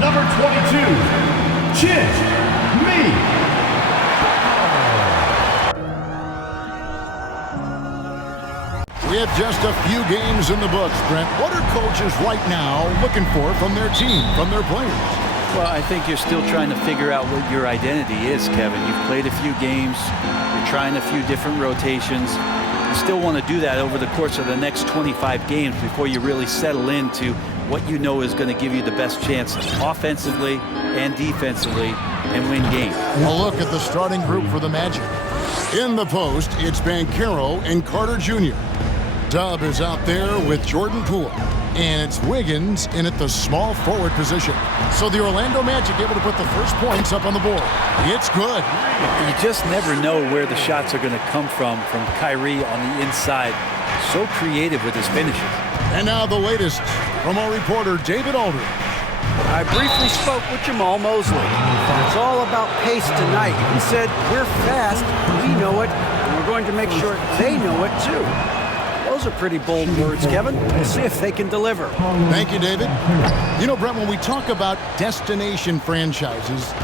number 22, Chin Me. We have just a few games in the books, Brent. What are coaches right now looking for from their team, from their players? Well, I think you're still trying to figure out what your identity is, Kevin. You've played a few games. You're trying a few different rotations. You still want to do that over the course of the next 25 games before you really settle into what you know is going to give you the best chance offensively and defensively and win games. A look at the starting group for the Magic. In the post, it's Banchero and Carter Jr. Dub is out there with Jordan Poole. And it's Wiggins in at the small forward position. So the Orlando Magic able to put the first points up on the board. It's good. You just never know where the shots are going to come from KYRIE on the inside. So creative with his finishes. And now the latest from our reporter, David Aldridge. I briefly spoke with Jamal Mosley. It's all about pace tonight. He said, we're fast, we know it, and we're going to make sure they know it too. Those are pretty bold words, Kevin. We'll see if they can deliver. Thank you, David. You know, Brent, when we talk about destination franchises,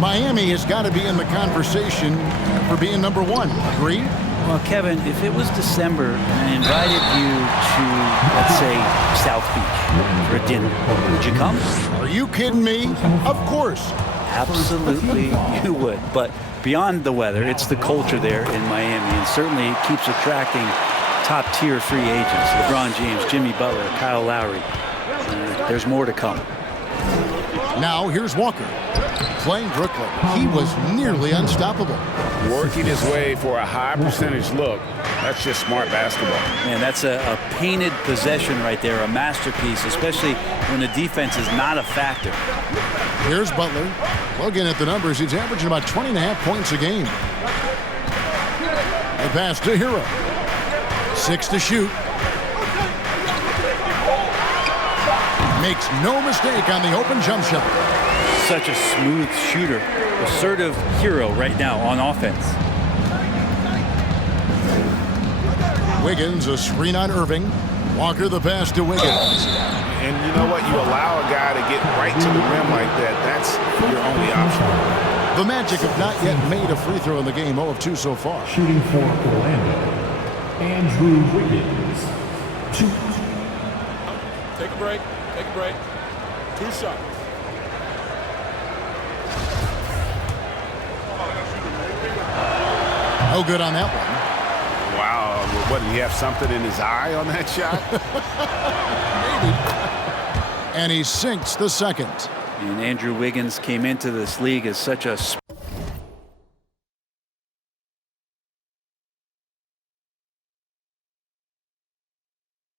Miami has got to be in the conversation for being number one. Agree? Well, Kevin, if it was December and I invited you to, let's say, South Beach for a dinner, would you come? Are you kidding me? Of course. Absolutely, you would. But beyond the weather, it's the culture there in Miami, and certainly it keeps attracting top-tier free agents. LeBron James, Jimmy Butler, Kyle Lowry. There's more to come. Now here's Walker. Playing Brooklyn, he was nearly unstoppable. Working his way for a high percentage look. That's just smart basketball. Man, that's a painted possession right there, a masterpiece, especially when the defense is not a factor. Here's Butler. Looking at the numbers, he's averaging about 20.5 points a game. The pass to Hero. 6 to shoot. Makes no mistake on the open jump shot. Such a smooth shooter. Assertive Hero right now on offense. Wiggins, a screen on Irving. Walker the pass to Wiggins. And you know what? You allow a guy to get right to the rim like that. That's your only option. The Magic have not yet made a free throw in the game. 0 of 2 so far. Shooting for Orlando, Andrew Wiggins. 2. Take a break. Take a break. 2 shots. No good on that one. Wow. What, did he have something in his eye on that shot? Maybe. And he sinks the second. And Andrew Wiggins came into this league as such a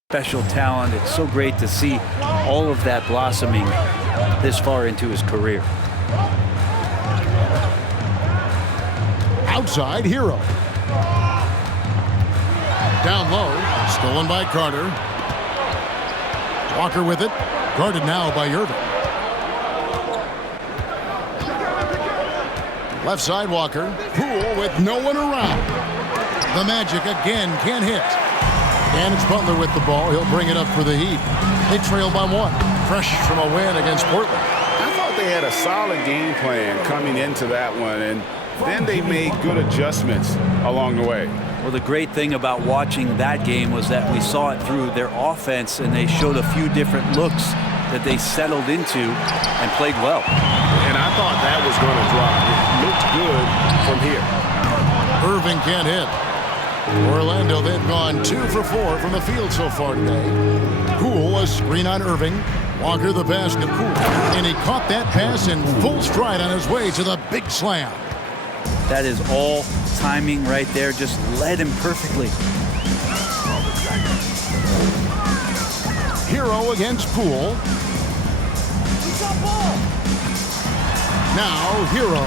special talent. It's so great to see all of that blossoming this far into his career. Outside, Hero. Down low, stolen by Carter. Walker with it, guarded now by Irving. Left side, Walker. Poole with no one around. The Magic again can't hit. And it's Butler with the ball. He'll bring it up for the Heat. They trail by 1. Fresh from a win against Portland. I thought they had a solid game plan coming into that one, and then they made good adjustments along the way. Well, the great thing about watching that game was that we saw it through their offense, and they showed a few different looks that they settled into and played well. And I thought that was going to drop. It looked good from here. Irving can't hit. Orlando, they've gone 2 for 4 from the field so far today. Poole, a screen on Irving. Walker the pass to Poole. And he caught that pass in full stride on his way to the big slam. That is all timing right there. Just led him perfectly. Hero against Poole. Now Hero,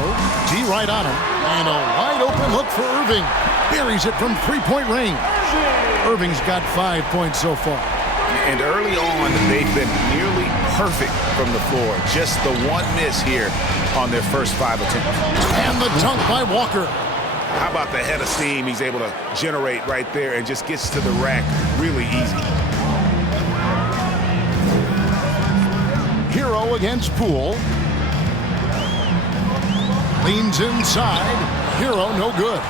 D right on him. And a wide open look for Irving. Buries it from 3-point range. Irving's got 5 points so far. And early on, they've been nearly perfect from the floor. Just the one miss here on their first 5 attempts. And the dunk by Walker. How about the head of steam he's able to generate right there and just gets to the rack really easy. Hero Hero against Poole. Leans inside. Hero no good.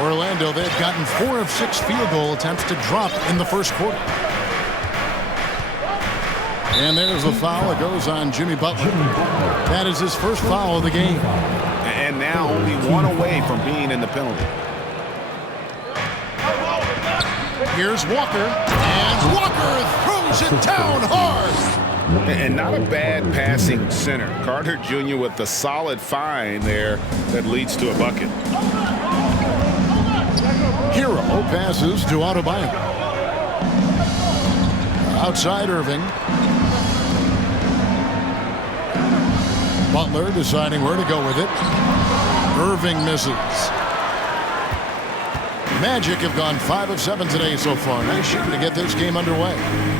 Orlando, they've gotten 4 of 6 field goal attempts to drop in the first quarter. And there's a foul that goes on Jimmy Butler. That is his first foul of the game. And now only 1 away from being in the penalty. Here's Walker. And Walker throws it down hard. And not a bad passing center. Carter Jr. with the solid find there that leads to a bucket. Hero passes to Adebayo. Outside Irving. Butler deciding where to go with it. Irving misses. Magic have gone 5 of 7 today so far. Nice shooting to get this game underway.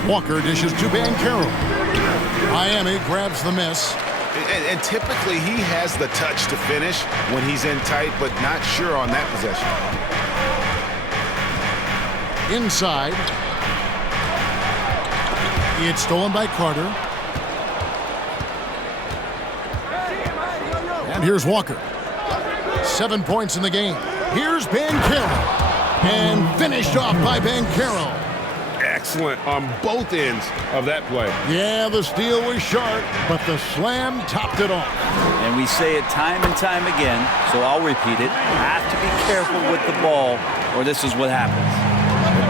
Walker dishes to McCarroll. Miami grabs the miss. And typically he has the touch to finish when he's in tight, but not sure on that possession. Inside. It's stolen by Carter. And here's Walker. 7 points in the game. Here's McCarroll. And finished off by McCarroll. Excellent on both ends of that play. Yeah, the steal was short, but the slam topped it off. And we say it time and time again, so I'll repeat it. Have to be careful with the ball, or this is what happens.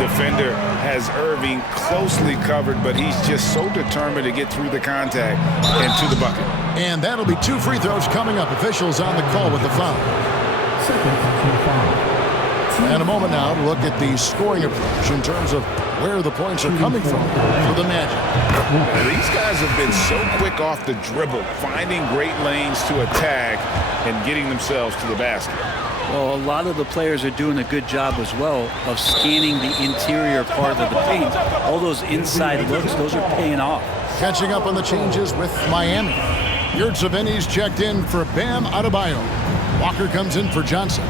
The defender has Irving closely covered, but he's just so determined to get through the contact and to the bucket. And that'll be 2 free throws coming up. Officials on the call with the foul. And a moment now to look at the scoring approach in terms of where the points are coming from for the Magic. These guys have been so quick off the dribble, finding great lanes to attack and getting themselves to the basket. Well, a lot of the players are doing a good job as well of scanning the interior part of the paint. All those inside looks, those are paying off. Catching up on the changes with Miami. Yurtseven's checked in for Bam Adebayo. Walker comes in for Johnson.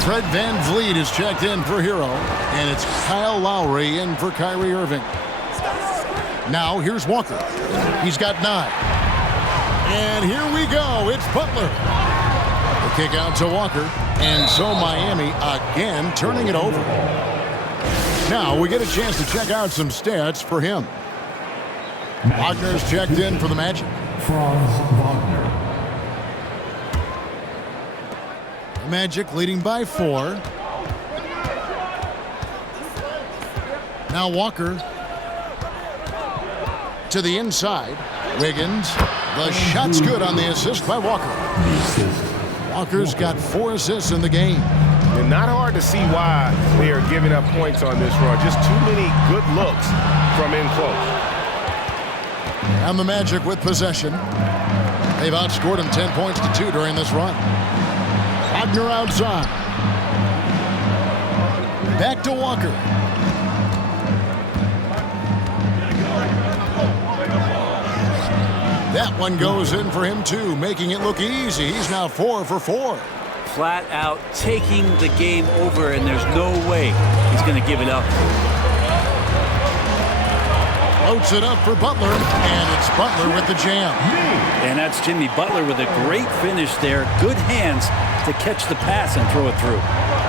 Fred VanVleet is checked in for Hero. And it's Kyle Lowry in for Kyrie Irving. Now here's Walker. He's got 9. And here we go. It's Butler. The kick out to Walker. And so Miami again turning it over. Now we get a chance to check out some stats for him. Wagner's checked in for the Magic. Franz Wagner. Magic leading by 4. Now Walker to the inside. Wiggins. The shot's good on the assist by Walker. Walker's got 4 assists in the game. And not hard to see why they are giving up points on this run. Just too many good looks from in close. And the Magic with possession. They've outscored him 10 points to 2 during this run. Wagner outside. Back to Walker. That one goes in for him too, making it look easy. He's now 4 for 4. Flat out taking the game over, and there's no way he's going to give it up. Floats it up for Butler, and it's Butler with the jam. And that's Jimmy Butler with a great finish there. Good hands to catch the pass and throw it through.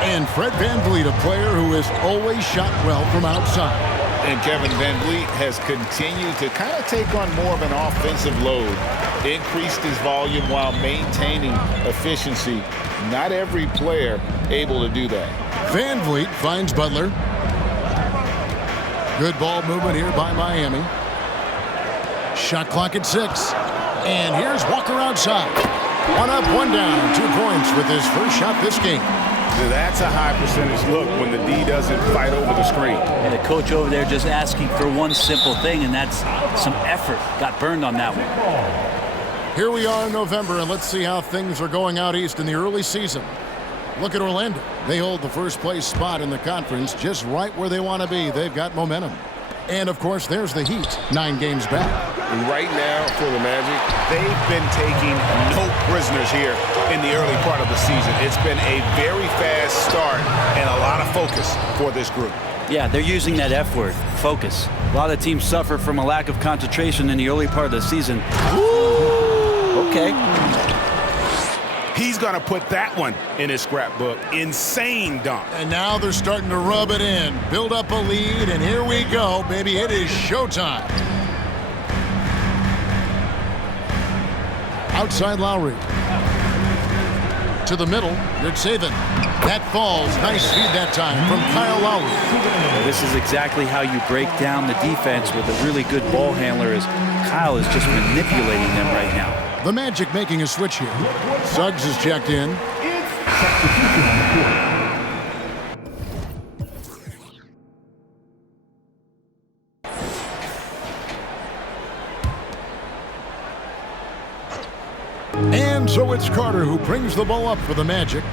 And Fred VanVleet, a player who has always shot well from outside. And Kevin VanVleet has continued to kind of take on more of an offensive load. Increased his volume while maintaining efficiency. Not every player able to do that. VanVleet finds Butler. Good ball movement here by Miami. Shot clock at 6. And here's Walker outside. 1 up, 1 down. 2 points with his first shot this game. That's a high percentage look when the D doesn't fight over the screen. And the coach over there just asking for one simple thing, and that's some effort. Got burned on that one. Here we are in November, and let's see how things are going out east in the early season. Look at Orlando. They hold the first place spot in the conference just right where they want to be. They've got momentum. And, of course, there's the Heat, 9 games back. Right now, for the Magic, They've been taking no prisoners here in the early part of the season. It's been a very fast start and a lot of focus for this group. Yeah, they're using that F word, focus. A lot of teams suffer from a lack of concentration in the early part of the season. Ooh. Okay. He's going to put that one in his scrapbook. Insane dunk. And now they're starting to rub it in, build up a lead, and here we go, baby. It is showtime. Outside Lowry. To the middle, Yurtseven. That falls. Nice feed that time from Kyle Lowry. This is exactly how you break down the defense with a really good ball handler, as Kyle is just manipulating them right now. The Magic making a switch here. Suggs is checked in. And so it's Carter who brings the ball up for the Magic.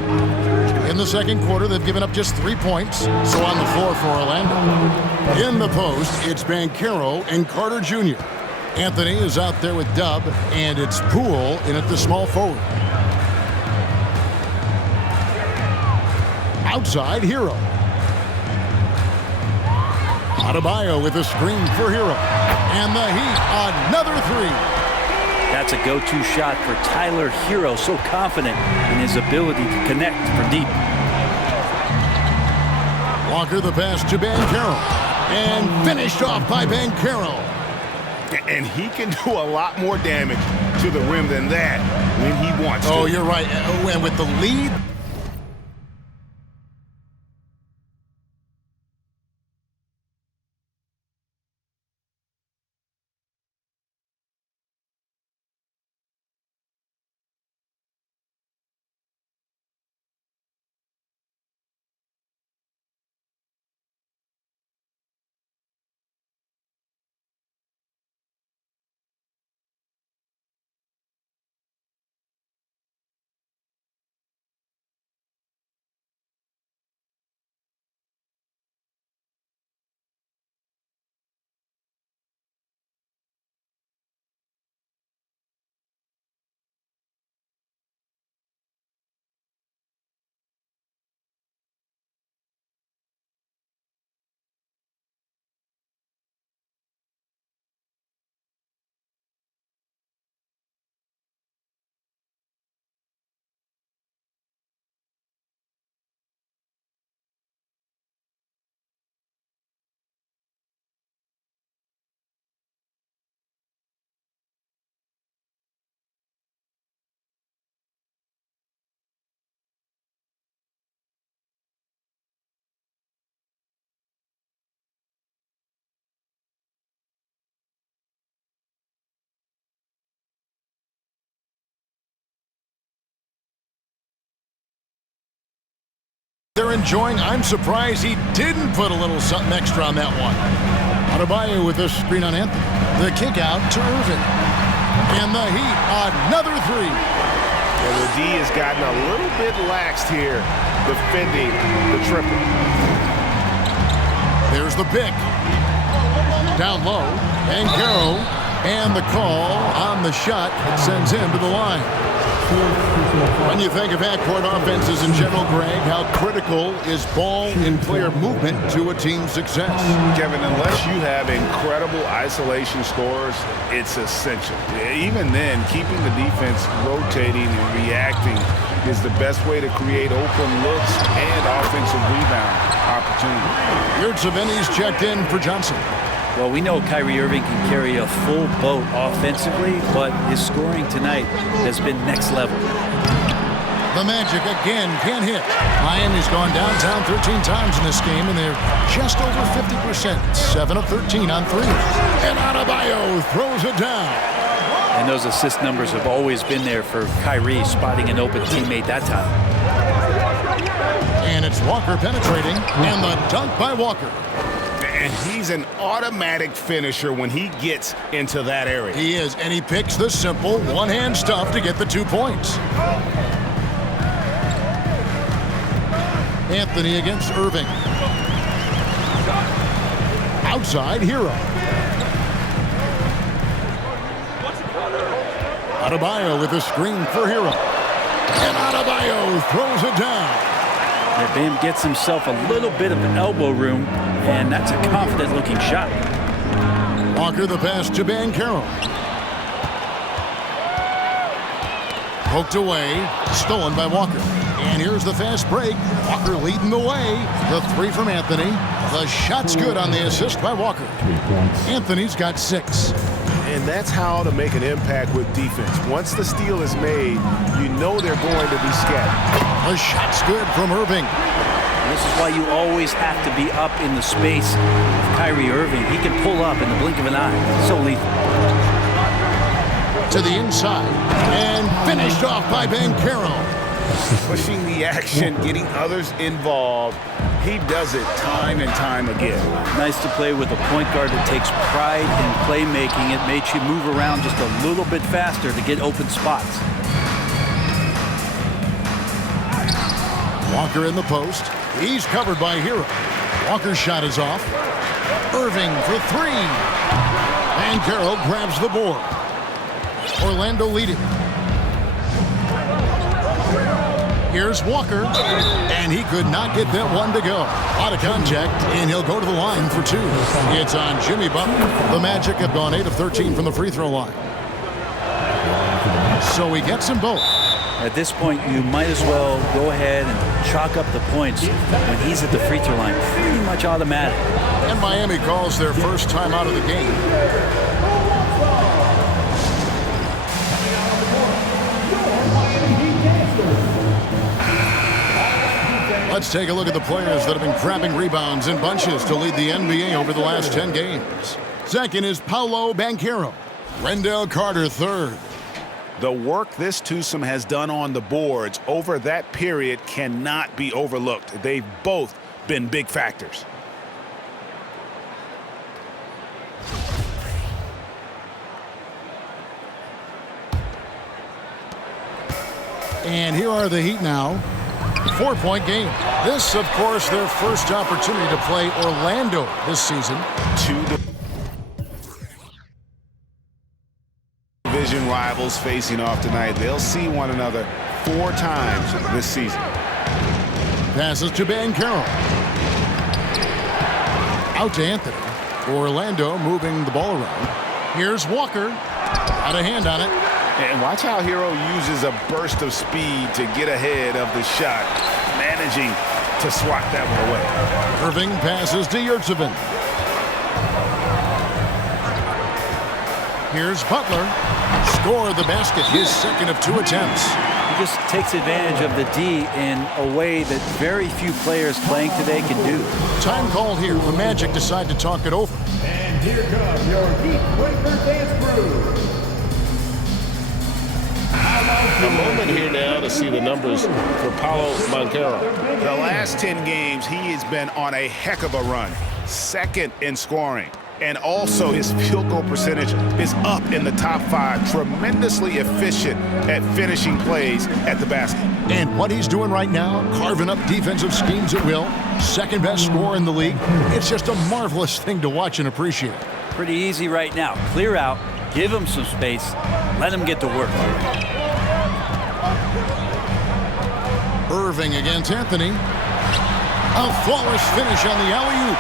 In the second quarter, they've given up just 3 points, so on the floor for Orlando. In the post, it's Banchero and Carter Jr. Anthony is out there with Dub, and it's Poole in at the small forward. Outside, Hero. Adebayo with a screen for Hero. And the Heat, another three. That's a go-to shot for Tyler Hero, so confident in his ability to connect from deep. Walker the pass to Banchero. And finished off by Banchero. And he can do a lot more damage to the rim than that when he wants to. Oh, you're right. And with the lead. They're enjoying. I'm surprised he didn't put a little something extra on that one. Adebayo with a screen on Anthony. The kick out to Irving. And the Heat, another three. And the D has gotten a little bit laxed here, defending the triple. There's the pick. Down low. Banchero. And the call on the shot that sends him to the line. When you think of backcourt offenses in general, Greg, how critical is ball and player movement to a team's success? Kevin, unless you have incredible isolation scores, it's essential. Even then, keeping the defense rotating and reacting is the best way to create open looks and offensive rebound opportunity. Yurtseven's checked in for Johnson. Well, we know Kyrie Irving can carry a full boat offensively, but his scoring tonight has been next level. The Magic again can't hit. Miami's gone downtown 13 times in this game, and they're just over 50%. 7 of 13 on threes. And Adebayo throws it down. And those assist numbers have always been there for Kyrie, spotting an open teammate that time. And it's Walker penetrating, and the dunk by Walker. And he's an automatic finisher when he gets into that area. He is, and he picks the simple one-hand stuff to get the 2 points. Anthony against Irving. Outside, Hero. Adebayo with a screen for Hero. And Adebayo throws it down. Bam gets himself a little bit of elbow room And that's a confident-looking shot. Walker the pass to Banchero. Poked away, stolen by Walker. And here's the fast break. Walker leading the way. The three from Anthony. The shot's good on the assist by Walker. 3 points. Anthony's got 6. And that's how to make an impact with defense. Once the steal is made, you know they're going to be scattered. The shot's good from Irving. This is why you always have to be up in the space of Kyrie Irving. He can pull up in the blink of an eye. So lethal. To the inside. And finished off by Banchero. Pushing the action, getting others involved. He does it time and time again. Nice to play with a point guard that takes pride in playmaking. It makes you move around just a little bit faster to get open spots. Walker in the post. He's covered by Hero. Walker's shot is off. Irving for 3. Banchero grabs the board. Orlando leading. Here's Walker, and he could not get that one to go. Out of contact, and he'll go to the line for 2. It's on Jimmy Butler. The Magic have gone 8 of 13 from the free throw line. So he gets them both. At this point, you might as well go ahead and chalk up the points when he's at the free throw line. Pretty much automatic. And Miami calls their first time out of the game. Let's take a look at the players that have been grabbing rebounds in bunches to lead the NBA over the last 10 games. Second is Paolo Banchero. Wendell Carter third. The work this twosome has done on the boards over that period cannot be overlooked. They've both been big factors. And here are the Heat now. 4-point game. This, of course, their first opportunity to play Orlando this season. Two division rivals facing off tonight. They'll see one another 4 times this season. Passes to Banchero. Out to Anthony. Orlando moving the ball around. Here's Walker. Got a hand on it. And watch how Hero uses a burst of speed to get ahead of the shot, managing to swat that one away. Irving passes to Yurtsevin. Here's Butler. Score the basket, his second of 2 attempts. He just takes advantage of the D in a way that very few players playing today can do. Time called here. The Magic decide to talk it over. And here come your Heat Quaker Dance Crew. A moment here now to see the numbers for Paolo Banchero. The last 10 games, he has been on a heck of a run. Second in scoring. And also his field goal percentage is up in the top 5. Tremendously efficient at finishing plays at the basket. And what he's doing right now, carving up defensive schemes at will. Second best scorer in the league. It's just a marvelous thing to watch and appreciate. Pretty easy right now. Clear out, give him some space, let him get to work. Irving against Anthony. A flawless finish on the alley-oop.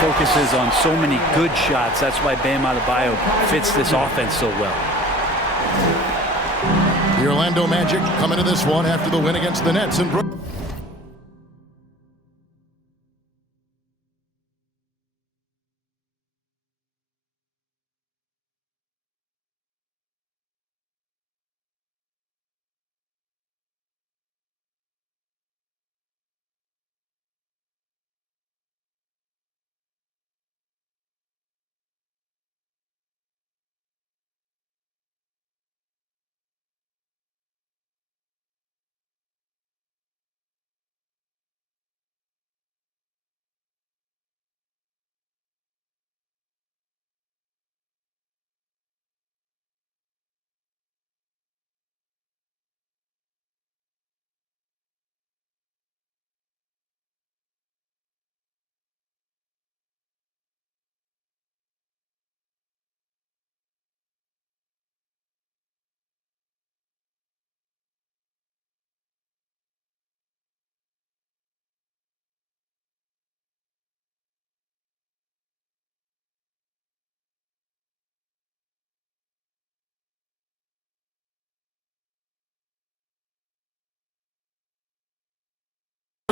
Focuses on so many good shots. That's why Bam Adebayo fits this offense so well. The Orlando Magic come into this one after the win against the Nets in Brooklyn.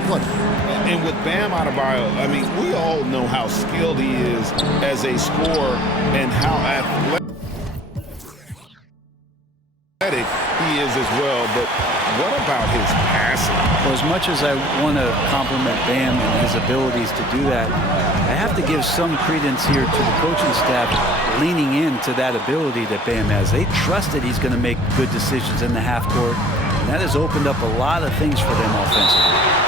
quickly. And with Bam Adebayo, I mean, we all know how skilled he is as a scorer and how athletic he is as well. But what about his passing? Well, as much as I want to compliment Bam and his abilities to do that, I have to give some credence here to the coaching staff leaning into that ability that Bam has. They trust that he's going to make good decisions in the half court, and that has opened up a lot of things for them offensively.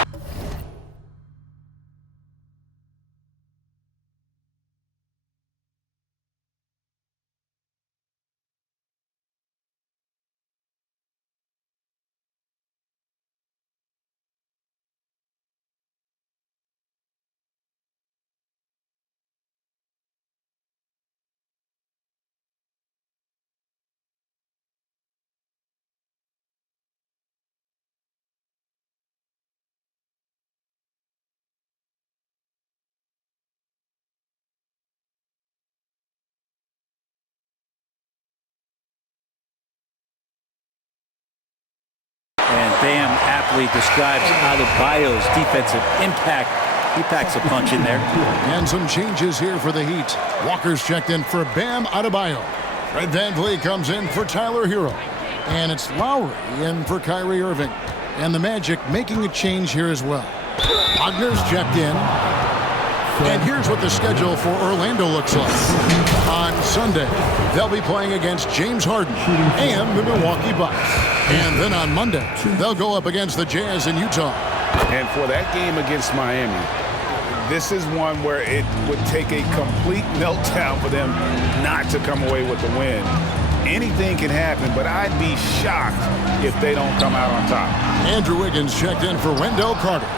And Bam aptly describes Adebayo's defensive impact. He packs a punch in there. And some changes here for the Heat. Walker's checked in for Bam Adebayo. Fred VanVleet comes in for Tyler Hero. And it's Lowry in for Kyrie Irving. And the Magic making a change here as well. Wagner's checked in. And here's what the schedule for Orlando looks like. On Sunday, they'll be playing against James Harden and the Milwaukee Bucks. And then on Monday, they'll go up against the Jazz in Utah. And for that game against Miami, this is one where it would take a complete meltdown for them not to come away with the win. Anything can happen, but I'd be shocked if they don't come out on top. Andrew Wiggins checked in for Wendell Carter.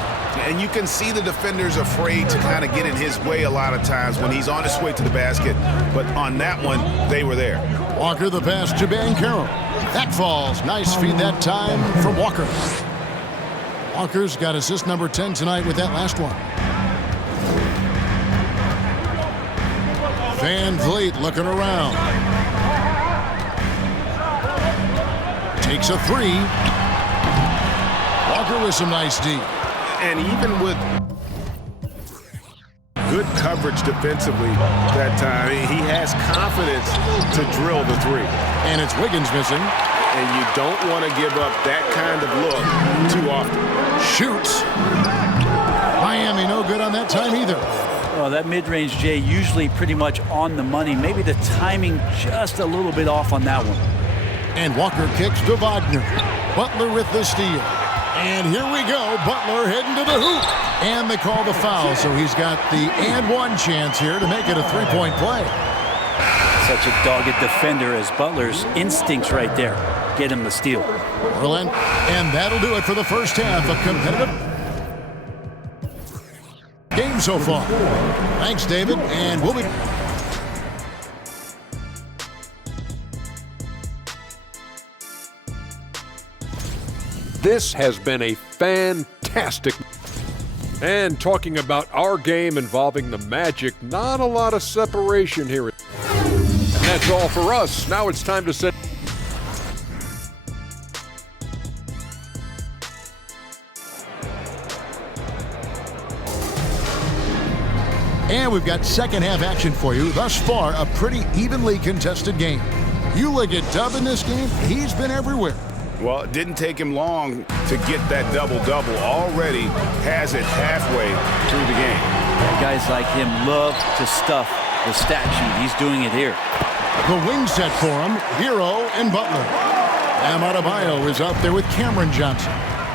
And you can see the defenders afraid to kind of get in his way a lot of times when he's on his way to the basket. But on that one, they were there. Walker the pass to Banchero. That falls. Nice feed that time from Walker. Walker's got assist number 10 tonight with that last one. VanVleet looking around. Takes a three. Walker with some nice D. And even with good coverage defensively that time, he has confidence to drill the three. And it's Wiggins missing. And you don't want to give up that kind of look too often. Shoots. Miami no good on that time either. Well, that mid-range, Jay, usually pretty much on the money. Maybe the timing just a little bit off on that one. And Walker kicks to Wagner. Butler with the steal. And here we go. Butler heading to the hoop. And they call the foul, so he's got the and one chance here to make it a three-point play. Such a dogged defender as Butler's instincts right there. Get him the steal. Orland, and that'll do it for the first half of competitive game so far. Thanks, David, and we'll be... This has been a fantastic. And talking about our game involving the Magic, not a lot of separation here. And that's all for us. Now it's time to set. And we've got second half action for you. Thus far, a pretty evenly contested game. Ulick Dub in this game, he's been everywhere. Well, it didn't take him long to get that double-double. Already has it halfway through the game. Guys like him love to stuff the stat sheet. He's doing it here. The wing set for him, Hero and Butler. Bam Adebayo is out there with Cameron Johnson.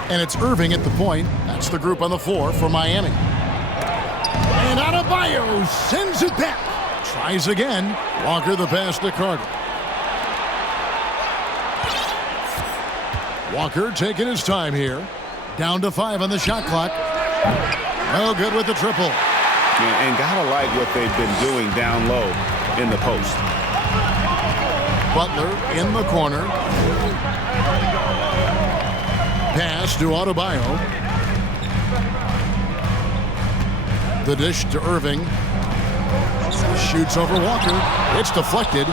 And it's Irving at the point. That's the group on the floor for Miami. And Adebayo sends it back. Tries again. Walker the pass to Carter. Walker taking his time here. Down to 5 on the shot clock. No good with the triple. And gotta like what they've been doing down low in the post. Butler in the corner. Pass to Adebayo. The dish to Irving. Shoots over Walker. It's deflected.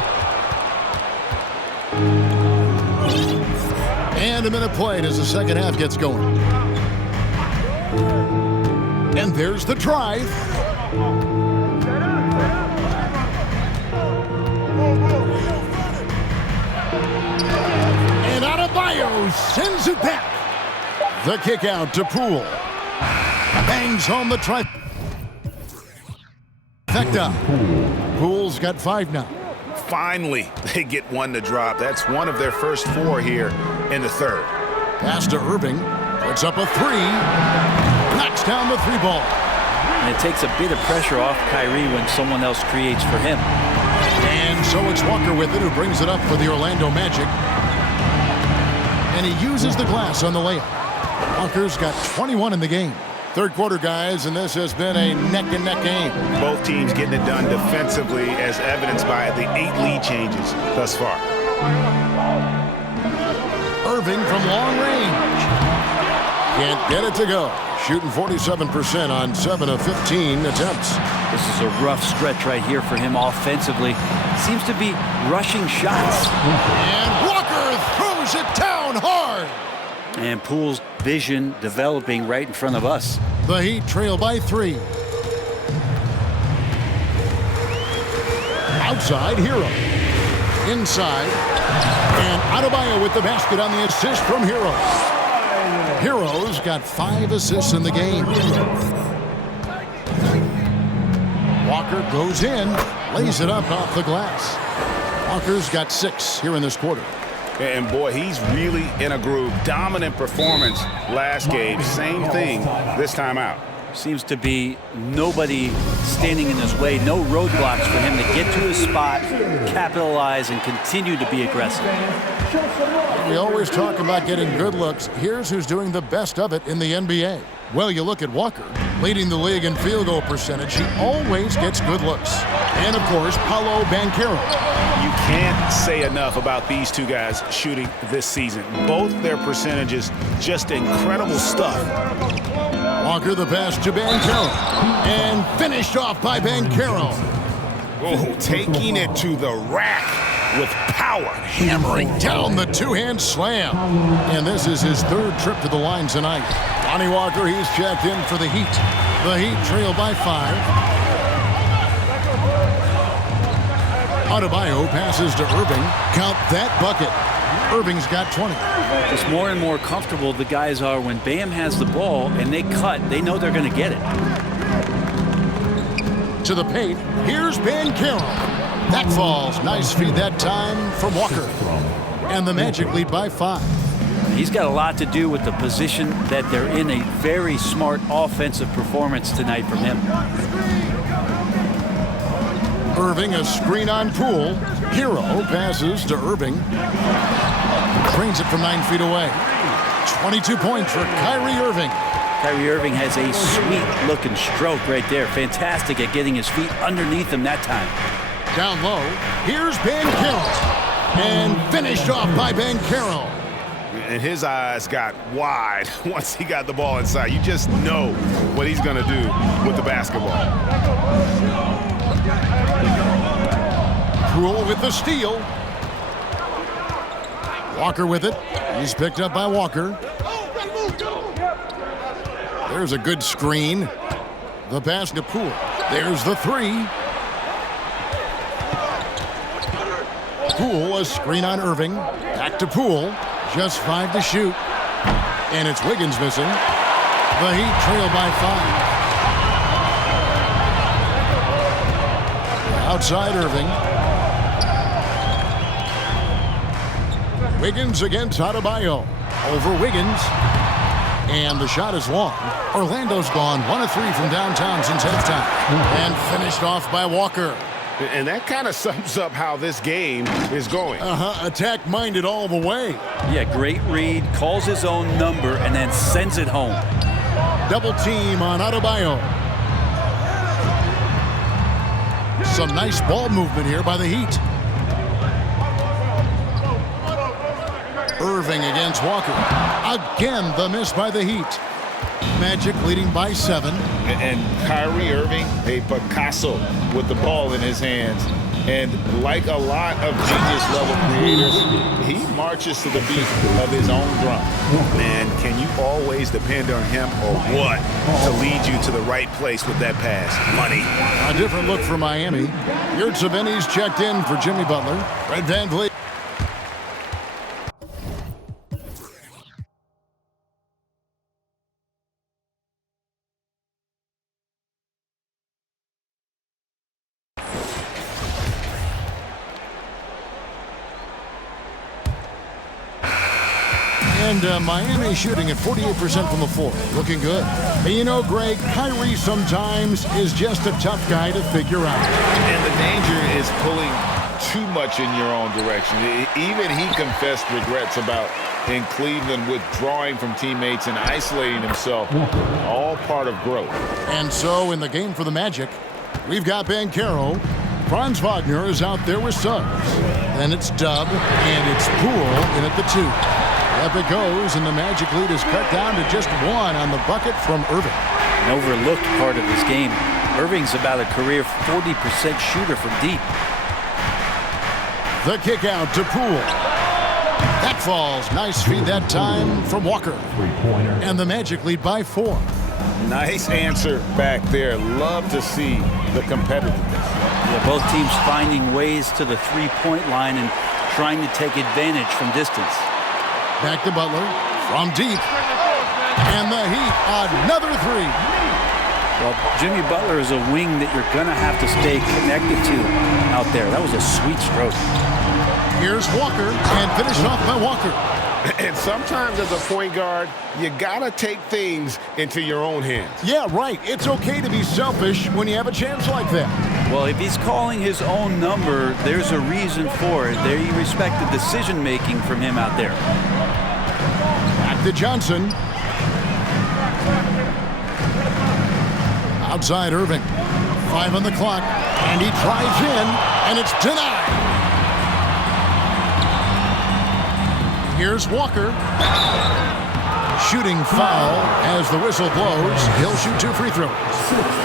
And a minute played as the second half gets going. And there's the drive. And Adebayo sends it back. The kick out to Poole. Bangs home the trifecta. Poole's got 5 now. Finally, they get one to drop. That's one of their first 4 here in the third. Pass to Irving. Puts up a 3. Knocks down the 3 ball. And it takes a bit of pressure off KYRIE when someone else creates for him. And so it's Walker with it, who brings it up for the Orlando Magic. And he uses the glass on the layup. Walker's got 21 in the game. Third quarter, guys, and this has been a neck-and-neck game. Both teams getting it done defensively, as evidenced by the 8 lead changes thus far. Irving from long range. Can't get it to go. Shooting 47% on 7 of 15 attempts. This is a rough stretch right here for him offensively. Seems to be rushing shots. And Walker throws it down hard. And Poole's vision developing right in front of us. The Heat trail by 3. Outside, Hero. Inside. And Adebayo with the basket on the assist from Hero. Hero's got 5 assists in the game. Walker goes in, lays it up off the glass. Walker's got 6 here in this quarter. And boy, he's really in a groove. Dominant performance last game. Same thing this time out. Seems to be nobody standing in his way. No roadblocks for him to get to his spot, capitalize, and continue to be aggressive. We always talk about getting good looks. Here's who's doing the best of it in the NBA. Well, you look at Walker, leading the league in field goal percentage. He always gets good looks. And, of course, Paolo Banchero. You can't say enough about these two guys shooting this season. Both their percentages, just incredible stuff. Walker the pass to Banchero. And finished off by Banchero. Oh, taking it to the rack with power. Hammering down the 2-hand slam. And this is his 3rd trip to the line tonight. Lonnie Walker, he's checked in for the Heat. The Heat trail by 5. Adebayo passes to Irving. Count that bucket. Irving's got 20. Just more and more comfortable the guys are when Bam has the ball and they cut. They know they're going to get it. To the paint. Here's Banchero. That falls. Nice feed that time from Walker. And the Magic lead by 5. He's got a lot to do with the position that they're in. A very smart offensive performance tonight from him. Irving, a screen on Poole. Hero passes to Irving. Brings it from 9 feet away. 22 points for Kyrie Irving. Kyrie Irving has a sweet-looking stroke right there. Fantastic at getting his feet underneath him that time. Down low, here's Banchero. And finished off by Banchero. And his eyes got wide once he got the ball inside. You just know what he's going to do with the basketball. Poole with the steal. Walker with it. He's picked up by Walker. There's a good screen. The pass to Poole. There's the 3. Poole, a screen on Irving. Back to Poole. Just 5 to shoot. And it's Wiggins missing. The Heat trail by 5. Outside Irving. Wiggins against Adebayo. Over Wiggins. And the shot is long. Orlando's gone 1 of 3 from downtown since halftime. And finished off by Walker. And that kind of sums up how this game is going. Attack-minded all the way. Yeah, great read, calls his own number, and then sends it home. Double team on Adebayo. Some nice ball movement here by the Heat. Irving against Walker. Again, the miss by the Heat. Magic leading by 7. And Kyrie Irving, a Picasso with the ball in his hands. And like a lot of genius-level creators, he marches to the beat of his own drum. Man, can you always depend on him or what to lead you to the right place with that pass? Money. A different look for Miami. Yurtseven's checked in for Jimmy Butler. Red Van Vliet. And Miami shooting at 48% from the floor. Looking good. And you know, Greg, KYRIE sometimes is just a tough guy to figure out. And the danger is pulling too much in your own direction. Even he confessed regrets about in Cleveland withdrawing from teammates and isolating himself. All part of growth. And so in the game for the Magic, we've got Banchero. Franz Wagner is out there with subs. Then it's Dub, and it's Poole in at the 2. Up it goes, and the Magic lead is cut down to just 1 on the bucket from Irving. An overlooked part of this game. Irving's about a career 40% shooter from deep. The kick out to Poole. That falls. Nice feed that time from Walker. And the Magic lead by 4. Nice answer back there. Love to see the competitiveness. Yeah, both teams finding ways to the three-point line and trying to take advantage from distance. Back to Butler from deep. And the Heat, another 3. Well, Jimmy Butler is a wing that you're going to have to stay connected to out there. That was a sweet stroke. Here's Walker, and finished off by Walker. And sometimes as a point guard, you gotta take things into your own hands. Yeah, right. It's okay to be selfish when you have a chance like that. Well, if he's calling his own number, there's a reason for it. There, you respect the decision-making from him out there. Back to Johnson. Outside Irving. 5 on the clock. And he drives in, and it's denied. Here's Walker. Shooting foul as the whistle blows. He'll shoot 2 free throws.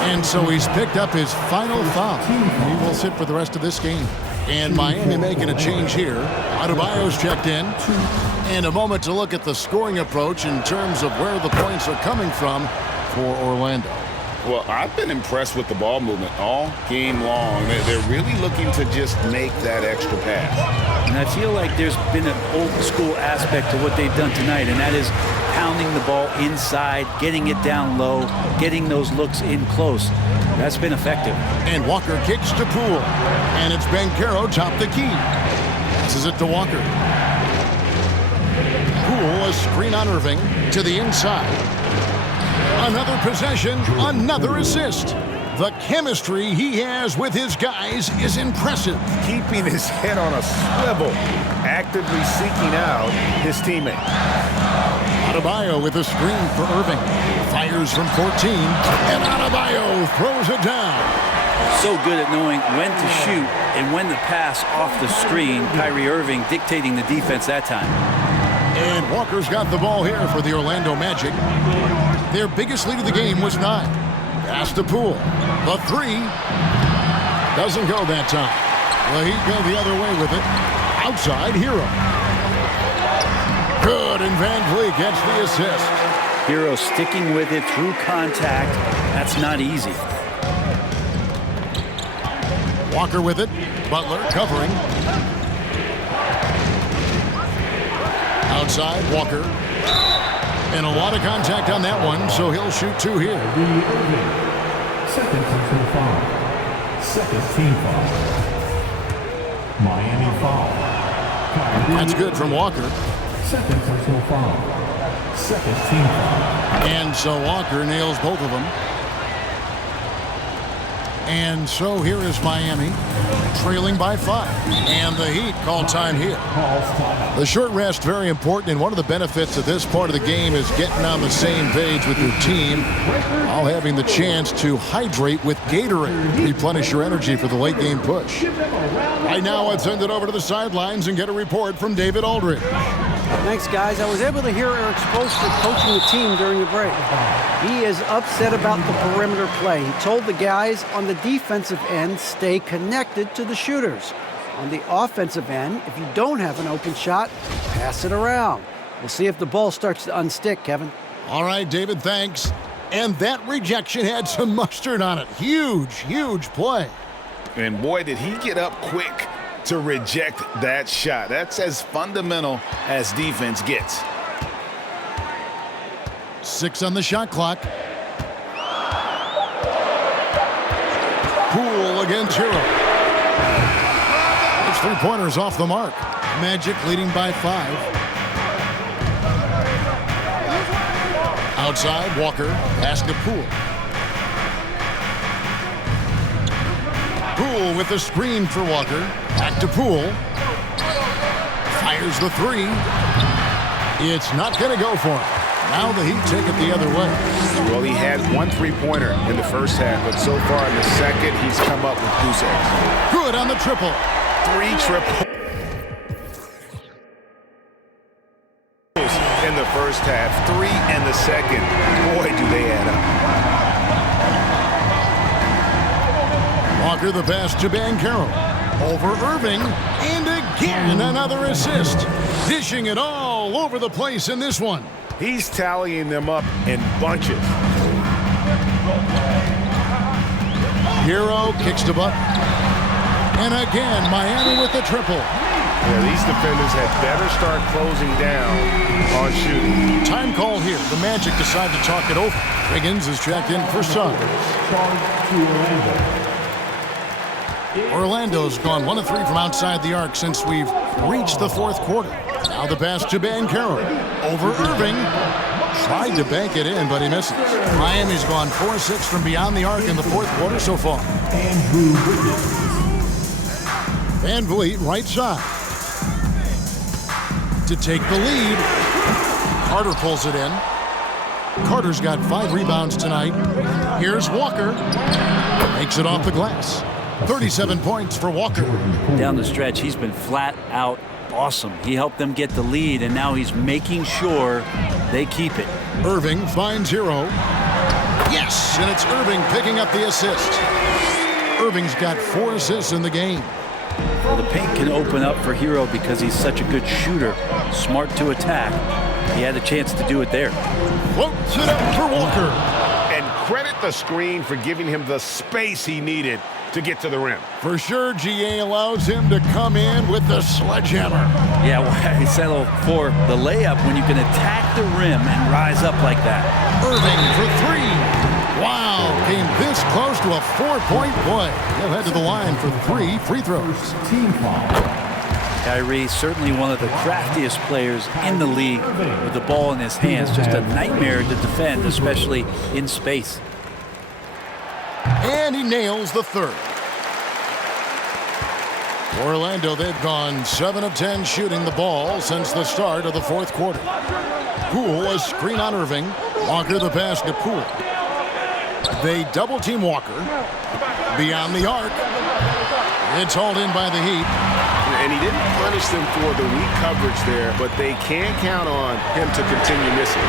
And so he's picked up his final foul. He will sit for the rest of this game. And Miami making a change here. Adebayo's checked in. And a moment to look at the scoring approach in terms of where the points are coming from for Orlando. Well, I've been impressed with the ball movement all game long. They're really looking to just make that extra pass. And I feel like there's been an old school aspect to what they've done tonight, and that is pounding the ball inside, getting it down low, getting those looks in close. That's been effective. And Walker kicks to Poole. And it's Banchero top the key. Passes it to Walker. Poole, a screen on Irving to the inside. Another possession, another assist. The chemistry he has with his guys is impressive. Keeping his head on a swivel, actively seeking out his teammate. Adebayo with a screen for Irving. Fires from 14, and Adebayo throws it down. So good at knowing when to shoot and when to pass off the screen. Kyrie Irving dictating the defense that time. And Walker's got the ball here for the Orlando Magic. Their biggest lead of the game was 9. Pass to Poole. The 3 doesn't go that time. The Heat go the other way with it. Outside, Hero. Good, and Van Vliet gets the assist. Hero sticking with it through contact. That's not easy. Walker with it. Butler covering. Outside, Walker. And a lot of contact on that one, so he'll shoot 2 here. Second personal foul. Second team foul. Miami foul. That's good from Walker. Second personal foul. Second team foul. And so Walker nails both of them. And so here is Miami, trailing by 5. And the Heat call time here. The short rest, very important, and one of the benefits of this part of the game is getting on the same page with your team, while having the chance to hydrate with Gatorade, replenish your energy for the late game push. Right now, let's send it over to the sidelines and get a report from David Aldridge. Thanks, guys. I was able to hear Eric Spoelstra coaching the team during the break. He is upset about the perimeter play. He told the guys on the defensive end, stay connected to the shooters. On the offensive end, if you don't have an open shot, pass it around. We'll see if the ball starts to unstick, Kevin. All right, David, thanks. And that rejection had some mustard on it. Huge, huge play. And boy, did he get up quick to reject that shot. That's as fundamental as defense gets. 6 on the shot clock. Poole against Hero. His three-pointers off the mark. Magic leading by 5. Outside, Walker, pass to Poole. Poole with the screen for Walker. Back to Poole. Fires the 3. It's not going to go for him. Now the Heat take it the other way. Well, he had 1 3-pointer in the first half, but so far in the second, he's come up with goose eggs. Good on the triple. 3 triples in the first half, 3 in the second. Boy, do they add up. Walker the pass to Banchero. Over Irving. And again, another assist. Dishing it all over the place in this one. He's tallying them up in bunches. Hero kicks to Buck. And again, Miami with the triple. Yeah, these defenders had better start closing down on shooting. Time call here. The Magic decide to talk it over. Wiggins is checked in for Sun. Orlando's gone 1 of 3 from outside the arc since we've reached the fourth quarter. Now the pass to Banchero. Over Irving. Tried to bank it in, but he misses. Miami's gone 4-6 from beyond the arc in the fourth quarter so far. Andrew Wiggins. Van Vliet right side. To take the lead. Carter pulls it in. Carter's got 5 rebounds tonight. Here's Walker. Makes it off the glass. 37 points for Walker. Down the stretch, he's been flat out awesome. He helped them get the lead, and now he's making sure they keep it. Irving finds Hero. Yes, and it's Irving picking up the assist. Irving's got 4 assists in the game. Well, the paint can open up for Hero because he's such a good shooter, smart to attack. He had a chance to do it there. Floats it up for Walker. And credit the screen for giving him the space he needed to get to the rim. For sure, GA allows him to come in with the sledgehammer. Yeah, why settle for the layup when you can attack the rim and rise up like that? Irving for 3. Wow, came this close to a 4-point play. He'll head to the line for 3 free throws. Team foul. KYRIE, certainly one of the craftiest players in the league with the ball in his hands. Just a nightmare to defend, especially in space. And he nails the 3rd. Orlando, they've gone 7 of 10 shooting the ball since the start of the fourth quarter. Poole, a screen on Irving. Walker the pass to Poole. They double-team Walker. Beyond the arc. It's hauled in by the Heat. And he didn't punish them for the weak coverage there, but they can't count on him to continue missing.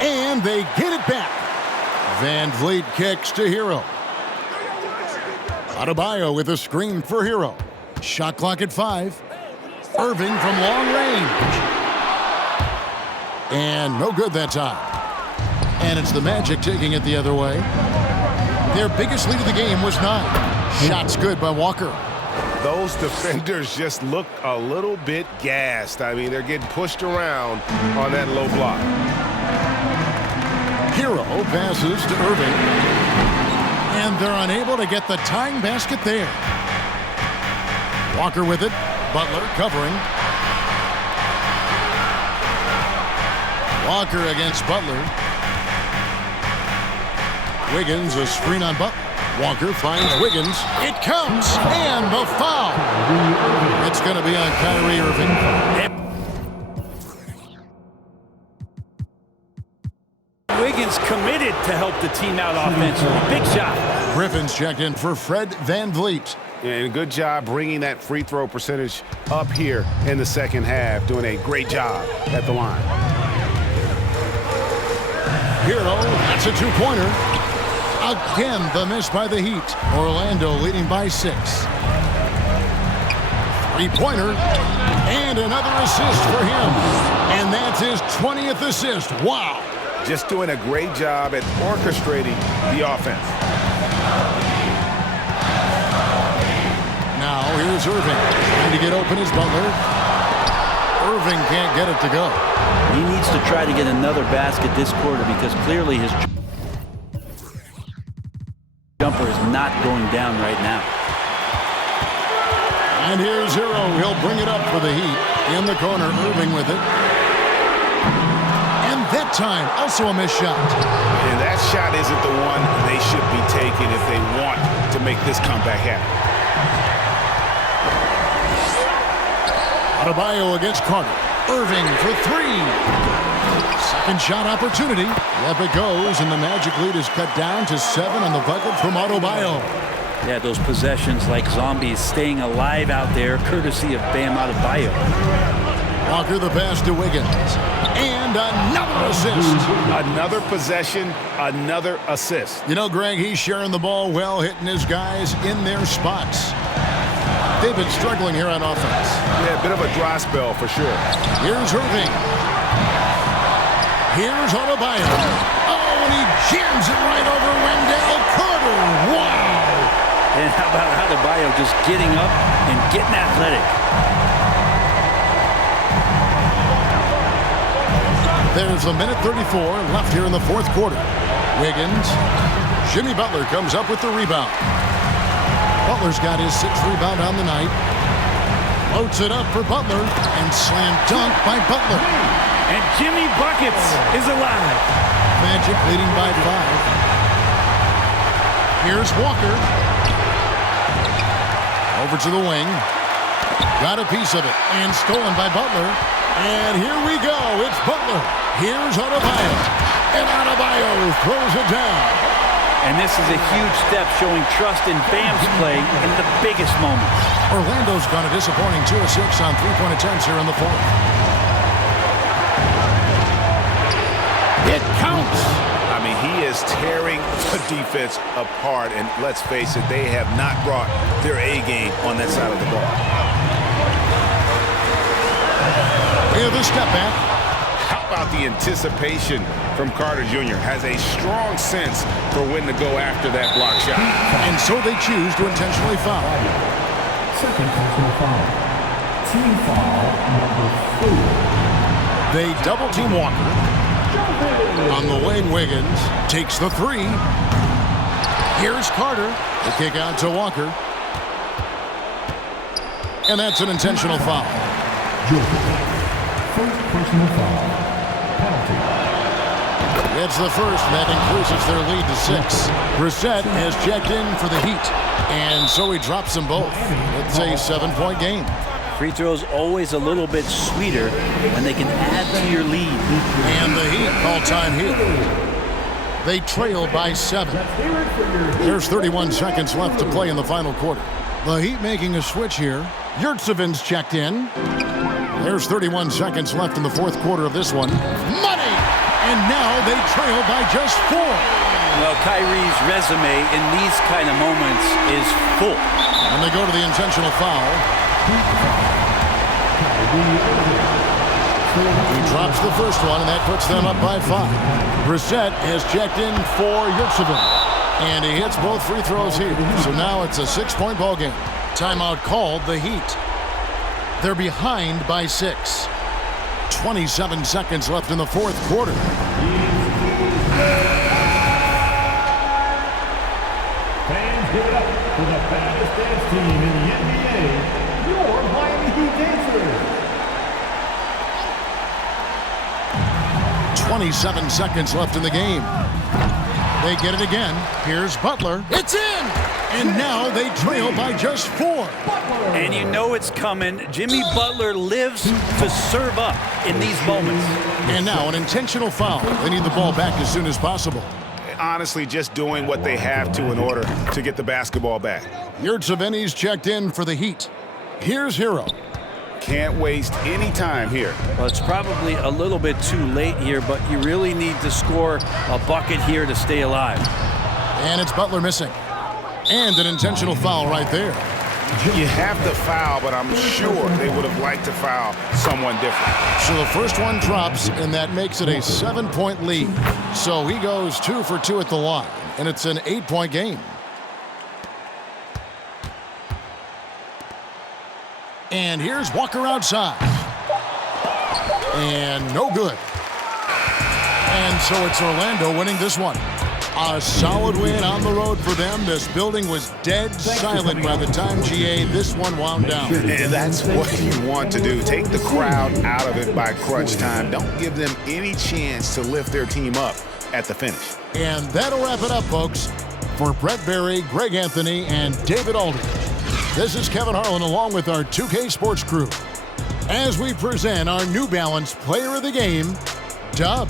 And they get it back. Van Vliet kicks to Hero. Adebayo with a screen for Hero. Shot clock at 5. Irving from long range. And no good that time. And it's the Magic taking it the other way. Their biggest lead of the game was 9. Shots good by Walker. Those defenders just looked a little bit gassed. I mean, they're getting pushed around on that low block. Hero passes to Irving. And they're unable to get the tying basket there. Walker with it. Butler covering. Walker against Butler. Wiggins, a screen on Butler. Walker finds Wiggins. It counts, and the foul. It's going to be on KYRIE Irving. Wiggins Wiggins committed to help the team out offensively. Big shot. Griffin's checked in for Fred VanVleet. And good job bringing that free throw percentage up here in the second half, doing a great job at the line. Hero, that's a two-pointer. Again, the miss by the Heat. Orlando leading by 6. Three-pointer, and another assist for him. And that's his 20th assist. Wow. Just doing a great job at orchestrating the offense. Now, here's Irving. Trying to get open is Butler. Irving can't get it to go. He needs to try to get another basket this quarter because clearly his jumper is not going down right now. And here's Hero. He'll bring it up for the Heat. In the corner, Irving with it. And that time, also a missed shot. And that shot isn't the one they should be taking if they want to make this comeback happen. Adebayo against Carter. Irving for 3. Second shot opportunity. Up it goes, and the Magic lead is cut down to 7 on the bucket from Adebayo. Yeah, those possessions like zombies staying alive out there, courtesy of Bam Adebayo. Walker the pass to Wiggins. And another assist. Another possession, another assist. You know, Greg, he's sharing the ball well, hitting his guys in their spots. They've been struggling here on offense. Yeah, a bit of a dry spell for sure. Here's Irving. Here's Adebayo. Oh, and he jams it right over Wendell Carter. Wow. And how about Adebayo just getting up and getting athletic? There's a minute 34 left here in the fourth quarter. Wiggins. Jimmy Butler comes up with the rebound. Butler's got his 6th rebound on the night. Floats it up for Butler, and slam dunk by Butler. And Jimmy Buckets is alive. Magic leading by 5. Here's Walker. Over to the wing. Got a piece of it, and stolen by Butler. And here we go, it's Butler. Here's Adebayo. And Adebayo throws it down. And this is a huge step showing trust in Bam's play in the biggest moments. Orlando's gone a disappointing 2 of 6 on three-point attempts here in the fourth. It counts. I mean, he is tearing the defense apart, and let's face it, they have not brought their A game on that side of the ball. We have a step back. How about the anticipation from Carter Jr. Has a strong sense for when to go after that block shot. And so they choose to intentionally foul. Second personal foul. Team foul number 4. They double team Walker. On the lane, Wiggins takes the 3. Here's Carter. The kick out to Walker. And that's an intentional foul. First personal foul. Penalty. It's the first, that increases their lead to 6. Brissett has checked in for the Heat, and so he drops them both. It's a 7-point game. Free throws always a little bit sweeter when they can add to your lead. And the Heat call time here. They trail by 7. There's 31 seconds left to play in the final quarter. The Heat making a switch here. Yurtseven's checked in. There's 31 seconds left in the fourth quarter of this one. Money! And now they trail by just 4. Well, Kyrie's resume in these kind of moments is full. And they go to the intentional foul. He drops the first one, and that puts them up by 5. Brissett has checked in for Yurtseven. And he hits both free throws here. So now it's a 6-point ball game. Timeout called, the Heat. They're behind by 6. 27 seconds left in the fourth quarter. Fans, give it up for the baddest dance team in the NBA, your Miami Heat Dancers. 27 seconds left in the game. They get it again. Here's Butler. It's in! And now they trail by just 4. And you know it's coming. Jimmy Butler lives to serve up in these moments. And now an intentional foul. They need the ball back as soon as possible. Honestly, just doing what they have to in order to get the basketball back. Yurtseveni's checked in for the Heat. Here's Hero. Can't waste any time here. Well, it's probably a little bit too late here, but you really need to score a bucket here to stay alive. And it's Butler missing. And an intentional foul right there. You have the foul, but I'm sure they would have liked to foul someone different. So the first one drops, and that makes it a 7-point lead. So he goes 2 for 2 at the line, and it's an 8-point game. And here's Walker outside. And no good. And so it's Orlando winning this one. A solid win on the road for them. This building was dead silent by the time, GA, this one wound down. And that's what you want to do. Take the crowd out of it by crunch time. Don't give them any chance to lift their team up at the finish. And that'll wrap it up, folks. For Brett Berry, Greg Anthony, and David Aldridge, this is Kevin Harlan along with our 2K Sports crew as we present our New Balance Player of the Game, Dub.